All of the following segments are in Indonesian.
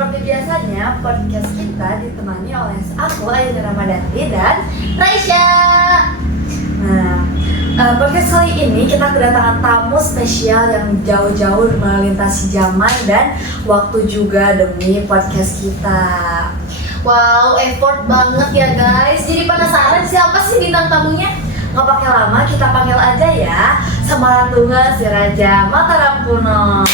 seperti biasanya podcast kita ditemani oleh aku Ayunda Ramadhani dan Raisya. Nah, podcast kali ini kita kedatangan tamu spesial yang jauh-jauh melintasi zaman dan waktu juga demi podcast kita. Wow, effort banget ya guys. Jadi penasaran siapa sih bintang tamunya? Nggak pakai lama, kita panggil aja ya Samaratungga si Raja Mataram Kuno.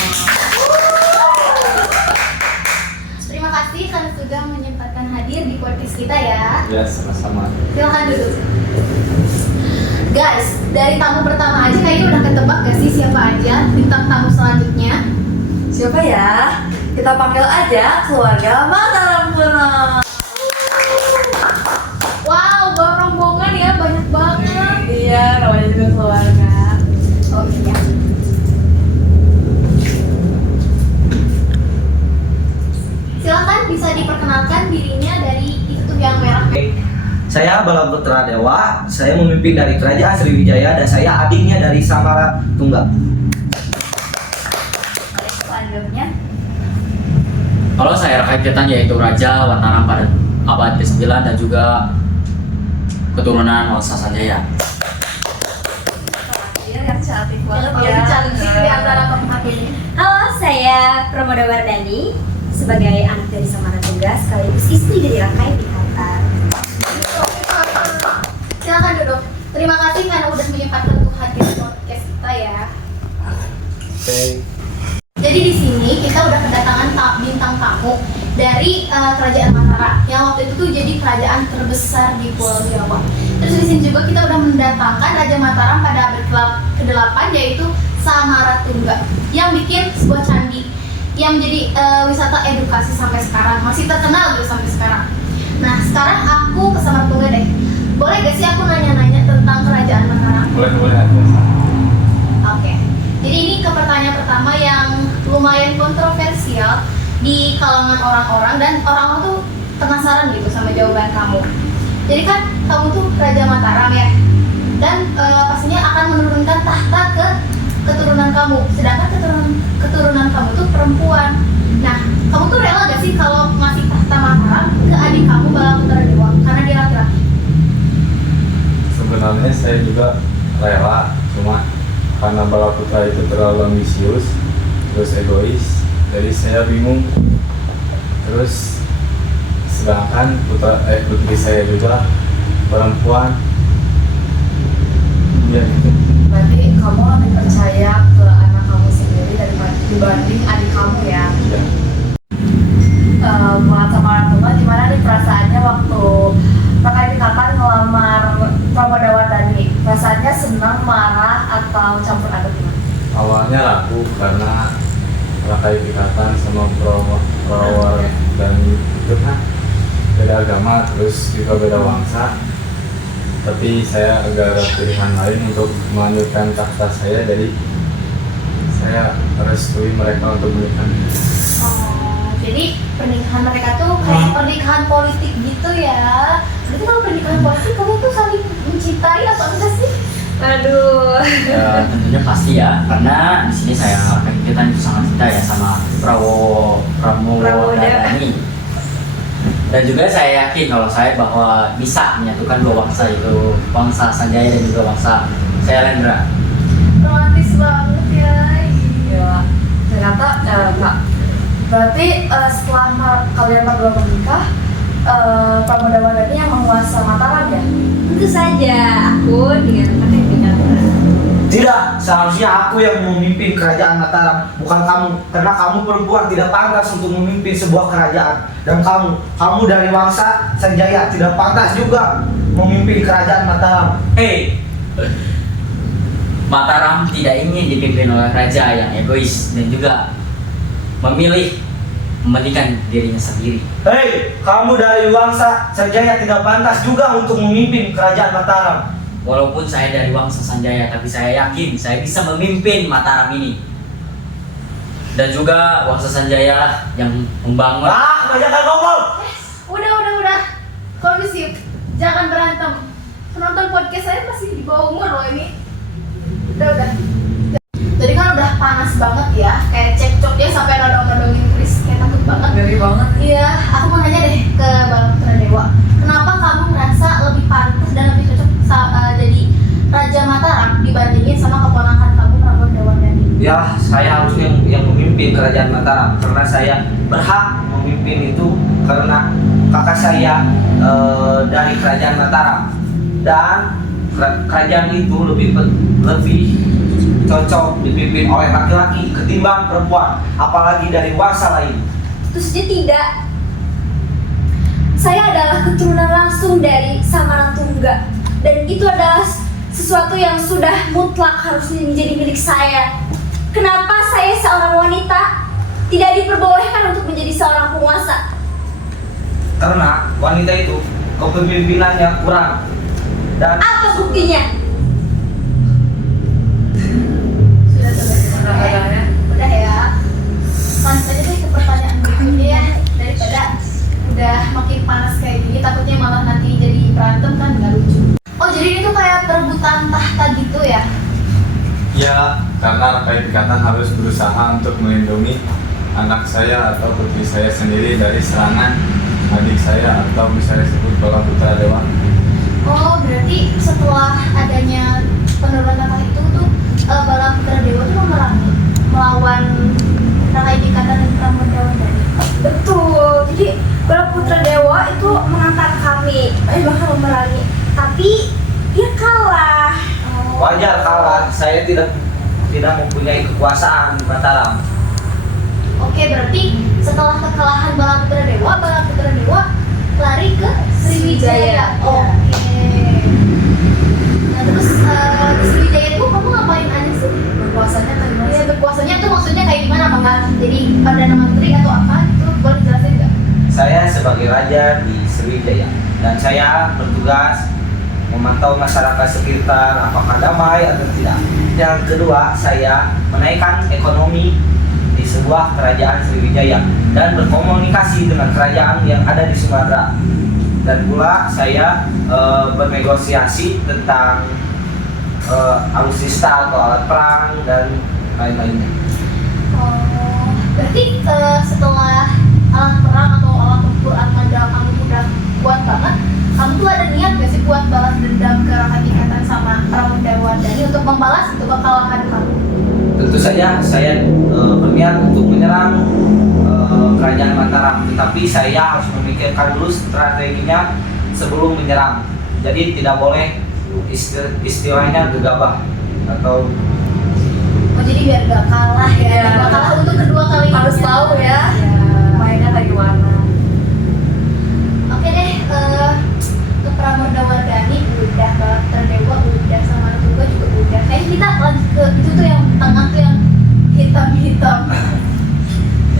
Terima kasih karena sudah menyempatkan hadir di podcast kita ya. Ya, sama-sama. Silahkan duduk. Guys, dari tamu pertama aja kayaknya udah ketebak gak sih siapa aja bintang tamu selanjutnya? Siapa ya? Kita panggil aja keluarga Mataram Kuno. Wow, bawa rombongan ya, banyak banget. Iya, namanya juga keluarga. Oh iya. Silakan bisa diperkenalkan dirinya dari itu yang merah. Saya Bala Putra Dewa, saya memimpin dari Kerajaan Sriwijaya dan saya adiknya dari Samaratungga. Selanjutnya, Kalau saya Rakai Ketan yaitu Raja Mataram pada abad ke-9 dan juga keturunan Wangsa Sanjaya. terakhir yang cantik banget Paling ya. cantik di antara keempat ini. Halo, saya Pramoda Wardani sebagai anak dari Samaratungga sekaligus istri dari Rakai Pikatan. Silakan duduk. Terima kasih karena udah menyempatkan untuk hadir di podcast kita ya. Oke. Jadi di sini kita udah kedatangan bintang tamu dari Kerajaan Mataram yang waktu itu tuh jadi kerajaan terbesar di Pulau Jawa. Terus di sini juga kita udah mendatangkan Raja Mataram pada abad ke-8 yaitu Samaratungga yang bikin sebuah candi yang menjadi wisata edukasi sampai sekarang, masih terkenal gitu sampai sekarang. Nah sekarang aku ke Samaratungga deh. Boleh gak sih aku nanya-nanya tentang Kerajaan Mataram? Boleh. Oke. Jadi ini ke pertanyaan pertama yang lumayan kontroversial di kalangan orang-orang dan orang-orang tuh penasaran gitu sama jawaban kamu. Jadi kan kamu tuh Raja Mataram ya, dan pastinya akan menurunkan tahta ke keturunan kamu. Sedangkan keturunan kamu tuh perempuan. Nah, kamu tuh rela gak sih kalau ngasih tahta Mataram ke adik kamu Bala Putra Dewa karena dia laki-laki? Sebenarnya saya juga rela, cuma karena Bala Putra itu terlalu ambisius, terus egois, jadi saya bingung. Terus sedangkan putri saya juga perempuan. Ya gitu. Berarti kamu lebih percaya ke anak kamu sendiri dibanding adik kamu ya? Ya. Buat Samaratungga gimana nih perasaannya waktu Rakai Pikatan ngelamar Pramoda Wardani? Perasaannya senang, marah, atau campur aduk gimana? Awalnya ragu karena Rakai Pikatan sama Prawar dan itu kan beda agama, terus juga beda bangsa. Tapi saya agak ada pilihan lain untuk melanjutkan tahta saya, jadi saya restui mereka untuk menikah. Oh, jadi pernikahan mereka tuh kayak pernikahan politik gitu ya. Berarti kalau pernikahan politik kamu tuh saling mencintai apa enggak sih? Aduh. Ya tentunya pasti ya, karena di sini saya Rakai Ketan itu sangat cinta ya sama Pramoda Wardani. Dan juga saya yakin kalau saya bahwa bisa menyatukan dua bangsa, itu bangsa Sanjaya dan juga bangsa Syailendra. Romantis banget ya. Iya, ternyata enggak. Berarti setelah kalian berdua menikah, Pramoda Wardani yang menguasa Mataram ya? Tentu saja aku dengan Rakai Pikatan. Tidak, seharusnya aku yang memimpin Kerajaan Mataram, bukan kamu. Karena kamu perempuan tidak pantas untuk memimpin sebuah kerajaan. Dan kamu dari bangsa Sanjaya tidak pantas juga memimpin Kerajaan Mataram. Hei, Mataram tidak ingin dipimpin oleh raja yang egois dan juga memilih mementingkan dirinya sendiri. Hei, kamu dari bangsa Sanjaya tidak pantas juga untuk memimpin Kerajaan Mataram. Walaupun saya dari bangsa Sanjaya, tapi saya yakin saya bisa memimpin Mataram ini. Dan juga bangsa Sanjaya yang membangun. Kebanyakan ngomong. Udah. Kondusif. Jangan berantem. Penonton podcast saya masih di bawah umur loh ini. Udah. Jadi kan udah panas banget ya, kayak cekcoknya sampai nodong-nodongin Chris, kayak takut banget. Ngeri banget memimpin kerajaan Mataram karena saya berhak memimpin itu karena kakak saya dari kerajaan Mataram dan kerajaan itu lebih cocok dipimpin oleh laki-laki ketimbang perempuan, apalagi dari bangsa lain. Tentu saja tidak. Saya adalah keturunan langsung dari Samarantungga, dan itu adalah sesuatu yang sudah mutlak harus menjadi milik saya. Kenapa saya seorang wanita tidak diperbolehkan untuk menjadi seorang penguasa? Karena wanita itu kepemimpinannya kurang. Dan Apa buktinya? Udah ya. Lanjut aja deh ke pertanyaan berikutnya ya. Daripada udah makin panas kayak gini, takutnya malah nanti jadi berantem kan nggak lucu. Oh jadi itu kayak perebutan tahta gitu ya? Ya, karena Rakai Pikatan harus berusaha untuk melindungi anak saya atau putri saya sendiri dari serangan adik saya atau bisa disebut Balaputra Dewa. Oh berarti setelah adanya penurunan tahta itu tuh Balaputra Dewa tuh melawan Rakai Pikatan dan Pramodawardhani. Betul. Jadi Balaputra Dewa itu mengantar kami, bahkan memerangi. Tapi dia kalah. wajar kalah, saya tidak mempunyai kekuasaan di Mataram. Oke berarti setelah kekalahan Balaputra Dewa lari ke Sriwijaya. Oke. Nah terus di Sriwijaya itu kamu ngapain aja sih? Berkuasanya kan gimana Iya sih? berkuasanya tuh maksudnya kayak gimana? Apakah jadi perdana menteri atau apa? Itu boleh jelasin nggak? Saya sebagai raja di Sriwijaya dan saya bertugas memantau masyarakat sekitar apakah damai atau tidak. Yang kedua, saya menaikkan ekonomi di sebuah kerajaan Sriwijaya dan berkomunikasi dengan kerajaan yang ada di Sumatera. Dan pula saya bernegosiasi tentang alutsista atau alat perang dan lain-lainnya. Oh, berarti setelah alat perang atau alat tempur armada kamu udah kuat banget, kamu tuh ada niat gak sih buat balas dendam ke Rakai Pikatan sama Pramodawardhani untuk membalas itu kekalahan kamu? Tentu saja saya berniat untuk menyerang kerajaan Mataram, tetapi saya harus memikirkan dulu strateginya sebelum menyerang. Jadi tidak boleh istilahnya gegabah atau Oh jadi biar gak kalah ya, Iya. biar gak kalah untuk kedua kalinya. Harus tahu ya. Ya. Mainnya kayak gimana? Oke deh, ke Pramodawardhani udah, Balaputra Dewa udah, Samarantungga juga udah. Kayaknya kita lanjut ke itu tuh yang tengah tuh yang hitam-hitam.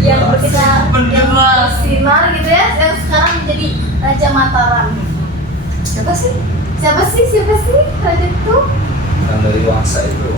Yang bisa yang bersinar gitu ya, yang sekarang menjadi Raja Mataram. Siapa sih? Siapa sih raja itu? yang dari Wangsa itu.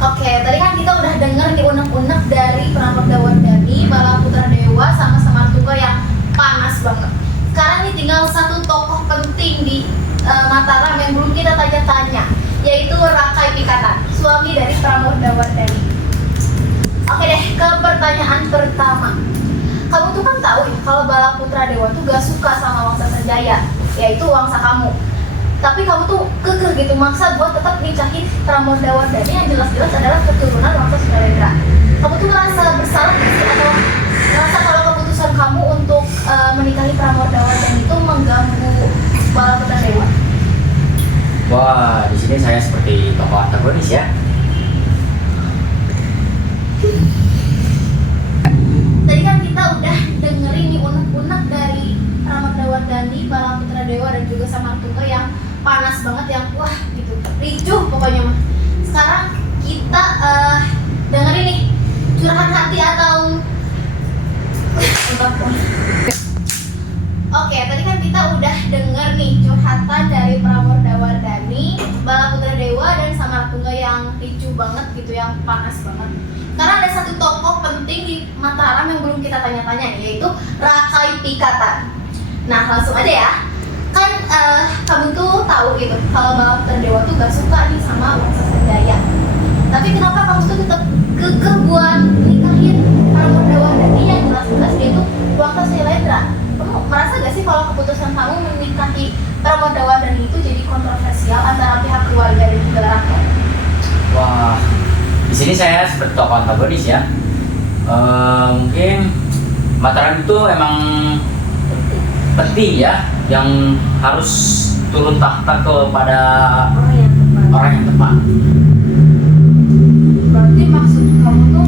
Oke, tadi kan kita udah denger nih unek-unek dari Pramodawardhani, Balaputra Dewa, sama Samarantungga yang panas banget. Sekarang nih tinggal satu tokoh penting di Mataram yang belum kita tanya-tanya, yaitu Rakai Pikatan, suami dari Pramodawardhani. Oke deh, ke pertanyaan pertama. Kamu tuh kan tahu ya, kalau Balaputra Dewa tuh gak suka sama Wangsa Sanjaya, yaitu wangsa kamu. Tapi kamu tuh kekeh gitu maksa buat tetap nikahin Pramodawardhani yang jelas-jelas adalah keturunan Wangsa Sudarendra. Kamu tuh merasa bersalah gak sih atau merasa kalau keputusan kamu untuk menikahi Pramodawardhani itu mengganggu Balaputra Dewa? Wah, di sini saya seperti tokoh antagonis ya. Tadi kan kita udah dengerin nih unek-unek dari Pramodawardhani, Balaputra Dewa dan juga Samarantungga yang panas banget, yang wah gitu, ricuh pokoknya mah. Sekarang kita dengerin nih curahan hati atau Oke, tadi kan kita udah denger nih curhatan dari Pramodawardhani, Balaputra Dewa dan Samarantungga yang ricuh banget gitu, yang panas banget. Karena ada satu tokoh penting di Mataram yang belum kita tanya-tanya, yaitu Rakai Pikatan. Nah langsung aja ya, kan kamu tuh tahu gitu kalau Balaputra Dewa tuh gak suka nih sama Wangsa Sanjaya. Tapi kenapa kamu tuh tetap kekeh buat nikahin Pramodawardhani yang jelas-jelas dia tuh Wangsa Sudarendra? Kamu merasa gak sih kalau keputusan kamu menikahi Pramodawardhani itu jadi kontroversial antara pihak keluarga dan juga sini saya seperti tokoh antagonis ya. Mungkin Mataram itu emang penting ya, yang harus turun tahta kepada Orang yang tepat. orang yang tepat. Berarti maksud kamu tuh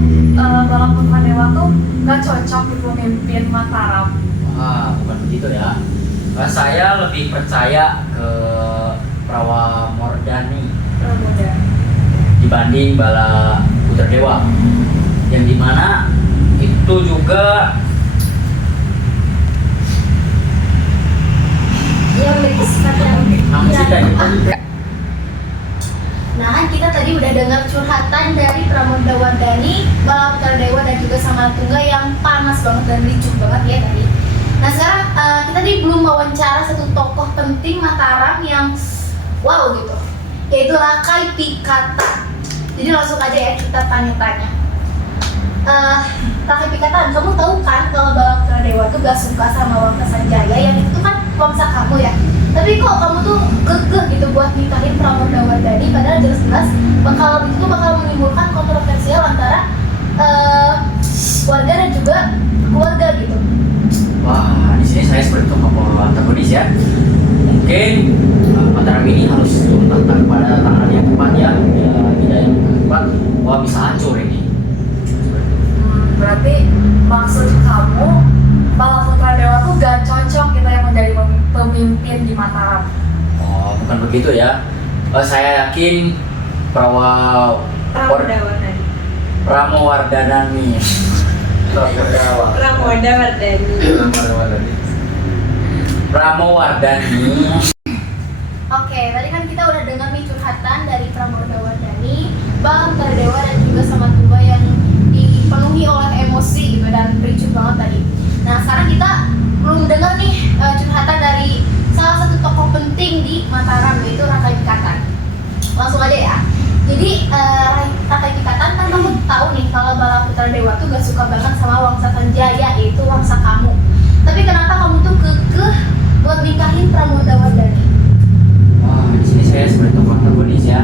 Bala Putra Dewa tuh gak cocok di pemimpin Mataram. Wah, bukan begitu ya. Saya lebih percaya ke Prawamordani Pramuda. dibanding Bala Putra Dewa, yang dimana itu juga Dia memiliki sifat yang kita Nah, kita tadi udah dengar curhatan dari Pramodawardhani, Bala Putra Dewa dan juga Samartungga yang panas banget dan ricuh banget ya tadi. Nah, sekarang kita tadi belum wawancara satu tokoh penting Mataram yang wow gitu, yaitu Rakai Pikatan. Jadi langsung aja ya kita tanya-tanya. Rakai Pikatan, kamu tahu kan kalau Bala Putra Dewa tuh gak suka sama Wangsa Sanjaya, yang itu kan wangsa kamu ya. Tapi kok kamu tuh kekeh gitu buat nikahin Pramodawardhani, padahal jelas-jelas itu tuh bakal menimbulkan kontroversial antara warga dan juga keluarga gitu. Wah, di sini saya seperti tokoh antagonis ya. Mungkin Mataram ini harus turun tahta kepada tangan yang tepat ya, tidak yang tepat. Wah, bisa hancur ini. Berarti maksud kamu Bala Putra Dewa tuh gak cocok kita yang menjadi pemimpin di Mataram. Oh, bukan begitu ya. Saya yakin Pramodawardhani. Pramodawardhani. Pramodawardhani. Oke, tadi kan kita udah dengar nih curhatan dari Pramodawardhani, Bala Putra Dewa dan juga Samartungga yang dipenuhi oleh emosi gitu dan ricuh banget tadi. Nah, sekarang kita belum dengar nih curhatan dari salah satu tokoh penting di Mataram, yaitu Rakai Pikatan. Langsung aja ya. Jadi Rakai Pikatan, kan kamu tahu nih kalau Bala Putra Dewa tuh gak suka banget sama Wangsa Sanjaya, yaitu wangsa kamu. Tapi kenapa kamu tuh kekeh buat nikahin Pramodawardhani? Wah, di sini saya seperti tokoh antagonis ya.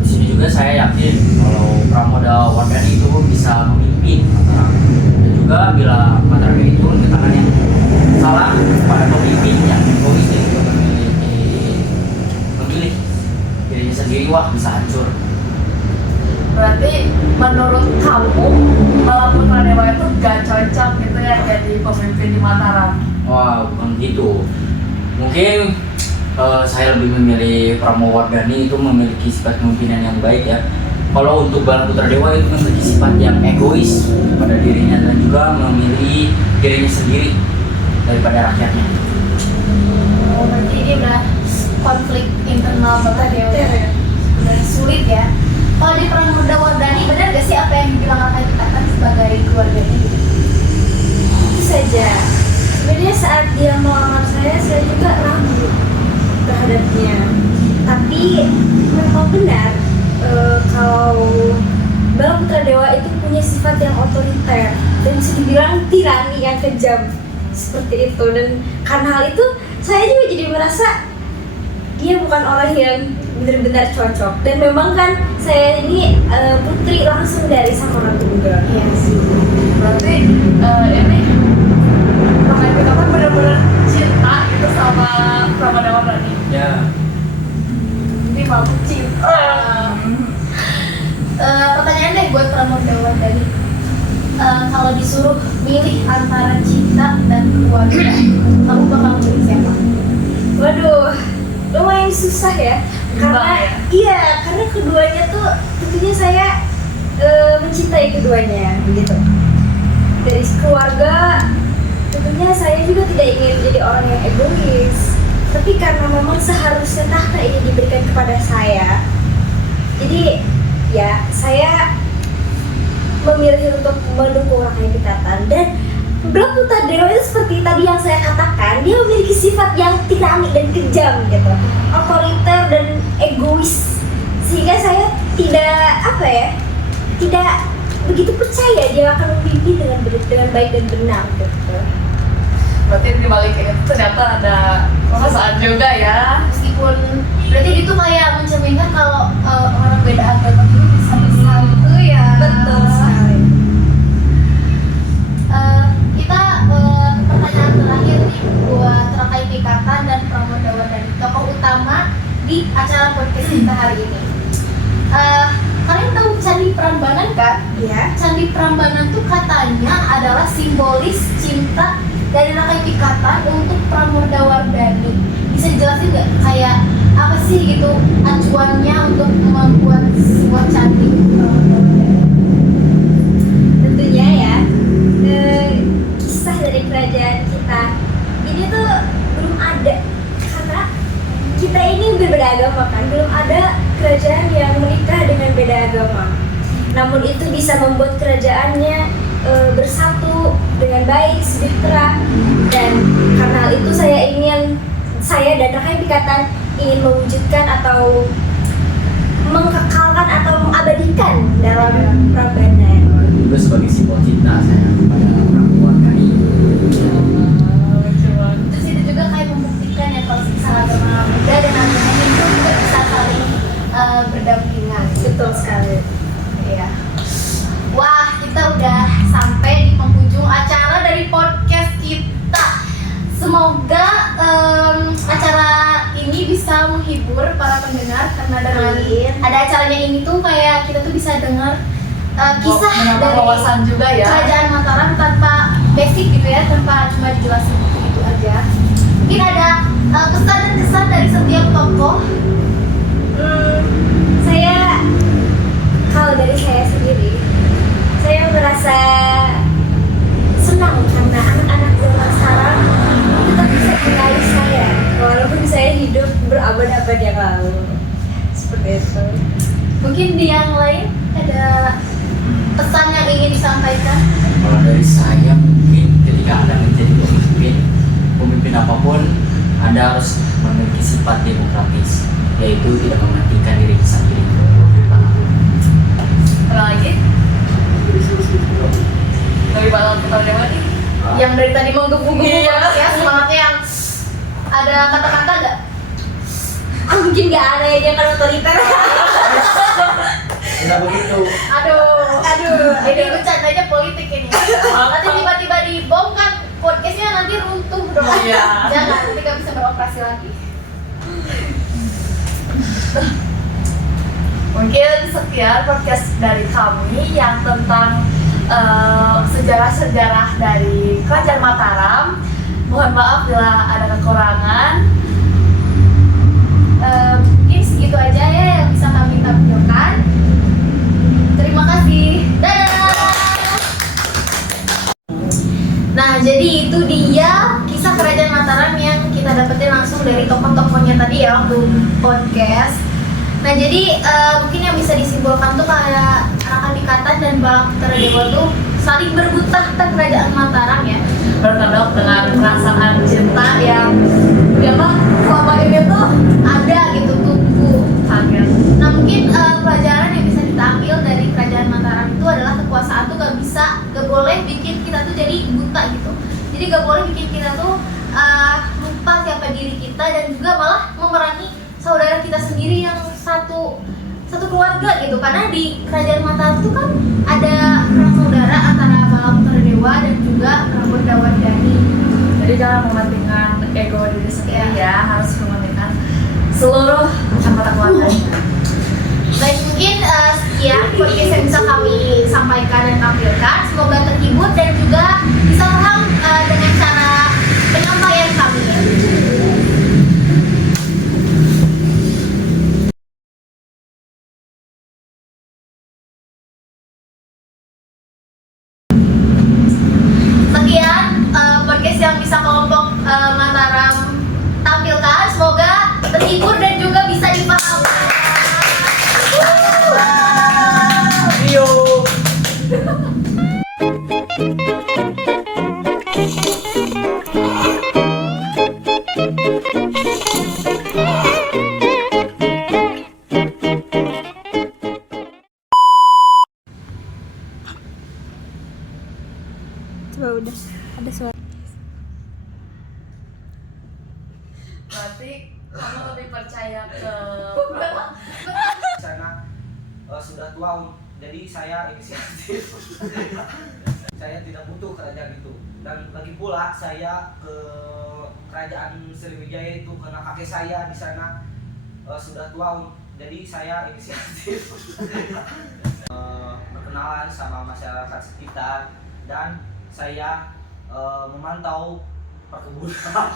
Di sini juga saya yakin kalau Pramodawardhani itu bisa memimpin Mataram. Dan juga bila Mataram ini turun ke tangan yang salah pada pemimpin yang egois yang juga memilih dirinya sendiri, wah bisa hancur. Berarti menurut kamu Bala Putra Dewa itu gak cocok gitu ya jadi pemimpin di Mataram. Wah, bukan gitu. Mungkin saya lebih memilih Pramodawardhani itu memiliki sifat kepemimpinan yang baik ya. Kalau untuk Bala Putra Dewa itu memiliki sifat yang egois pada dirinya dan juga memilih dirinya sendiri daripada rakyatnya. Oh, berarti ini udah konflik internal Bala Dewa ya. Udah sulit ya. Kalau di Pramodawardhani, benar gak sih apa yang dibilang Rakai Pikatan sebagai keluarganya gitu? Itu saja. Sebenarnya saat dia melamar saya juga ragu terhadapnya. Tapi memang benar kalau Bala Putra Dewa itu punya sifat yang otoriter dan bisa dibilang tirani yang kejam seperti itu. Dan karena hal itu saya juga jadi merasa dia bukan orang yang benar-benar cocok. Dan memang kan saya ini putri langsung dari Samartungga. Iya sih. Berarti ini Rakai Pikatan benar-benar cinta gitu sama Pramodawardhani. Ya. Ini malu cinta. Pertanyaan deh buat Pramodawardhani. Kalau disuruh milih antara cinta dan keluarga, kamu bakal milih siapa? Waduh, lumayan susah ya. Bimbang Karena ya? iya, karena keduanya tuh tentunya saya mencintai keduanya begitu. Dari keluarga tentunya saya juga tidak ingin menjadi orang yang egois. Tapi karena memang seharusnya tahta ini diberikan kepada saya, jadi ya saya memilih untuk mendukung Rakai Pikatan. Dan Bala Putra Dewa itu seperti tadi yang saya katakan, dia memiliki sifat yang tirani dan kejam gitu, otoriter dan egois, sehingga saya tidak begitu percaya dia akan memimpin dengan baik dan benar gitu. Berarti di balik itu ternyata ada perasaan juga ya. Meskipun berarti itu kayak mencerminkan kalau orang beda agama itu bisa Ya. Candi Prambanan tuh katanya adalah simbolis cinta dari Rakai Pikatan untuk Pramodawardhani. Bisa dijelasin nggak kayak apa sih gitu acuannya untuk membuat sebuah candi Pramodawardhani? Tentunya ya, kisah dari kerajaan kita ini tuh belum ada karena kita ini berbeda agama kan, belum ada kerajaan yang menikah dengan beda agama. Namun itu bisa membuat kerajaannya bersatu dengan baik, sejahtera, dan karena hal itu saya dan Rakai Pikatan ingin mewujudkan atau mengkekalkan atau mengabadikan dalam Prambanan. Juga sebagai simbol cinta saya kepada Pramodawardhani. Terus itu juga kayak membuktikan ya kalau misalnya agama Buddha dan agama Hindu juga bisa saling berdampingan. Betul sekali. Iya. Wah, kita udah sampai di penghujung acara dari podcast kita. Semoga acara ini bisa menghibur para pendengar karena dengan ada acaranya ini tuh kayak kita tuh bisa dengar kisah Menambah dari wawasan juga ya. kerajaan Mataram tanpa basic gitu ya, tanpa cuma dijelasin gitu aja. Mungkin ada kesan dan kesan dari setiap tokoh. Kalau dari saya sendiri, saya merasa senang karena anak-anak zaman sekarang tetap bisa mengenali saya walaupun saya hidup berabad-abad yang lalu. Seperti itu. Mungkin di yang lain ada pesan yang ingin disampaikan. Kalau dari saya mungkin ketika Anda menjadi pemimpin apapun, Anda harus memiliki sifat demokratis, yaitu tidak mementingkan diri sendiri. Ada lagi? Dari Pak Dewa nih. Yang dari tadi menggebu-gebu Iya. banget ya, semangatnya yang ada kata-kata gak? Mungkin nggak ada ya, dia kan otoriter. Tidak begitu. Aduh, ini bercandanya politik ini. Nanti tiba-tiba dibom kan podcastnya nanti runtuh dong. Iya. Jangan, nanti gak bisa beroperasi lagi. Mungkin sekian podcast dari kami yang tentang sejarah-sejarah dari Kerajaan Mataram. Mohon maaf bila ada kekurangan. Mungkin segitu aja ya yang bisa kami tampilkan. Terima kasih. Dadah. Nah, jadi itu dia kisah Kerajaan Mataram yang kita dapetin langsung dari tokoh-tokohnya tadi ya waktu podcast. Nah, jadi mungkin yang bisa disimpulkan tuh kayak Rakai Pikatan dan Balaputra Dewa tuh saling berebut tahta Kerajaan Mataram ya. Berkedok dengan perasaan cinta yang selama ini tuh Ada gitu tumbuh. kaget. Nah, mungkin pelajaran yang bisa kita ambil dari Kerajaan Mataram itu adalah kekuasaan tuh gak boleh bikin kita tuh jadi buta gitu. Jadi gak boleh bikin kita tuh lupa siapa diri kita dan juga malah memerangi saudara kita sendiri yang satu keluarga gitu. Karena di Kerajaan Mataram tuh kan ada perang saudara antara Balaputra Dewa dan juga Pramodawardhani. Jadi jangan mementingkan ego diri sendiri ya, harus mementingkan seluruh anggota keluarganya. Baik, mungkin sekian podcast yang bisa kami sampaikan dan tampilkan. Semoga terhibur dan juga bisa paham dengan cara penyampaian kami. Sekian podcast yang bisa kelompok Mataram tampilkan. Semoga terhibur dan juga bisa dipahami. Coba udah ada suara. Berarti kamu lebih percaya ke Sana sudah tua, jadi saya inisiatif. Saya tidak butuh kerajaan itu, dan lagi pula saya ke kerajaan Sriwijaya itu karena kakek saya di sana sudah tua, jadi saya inisiatif. Perkenalkan berkenalan sama masyarakat sekitar, dan saya memantau perkebunan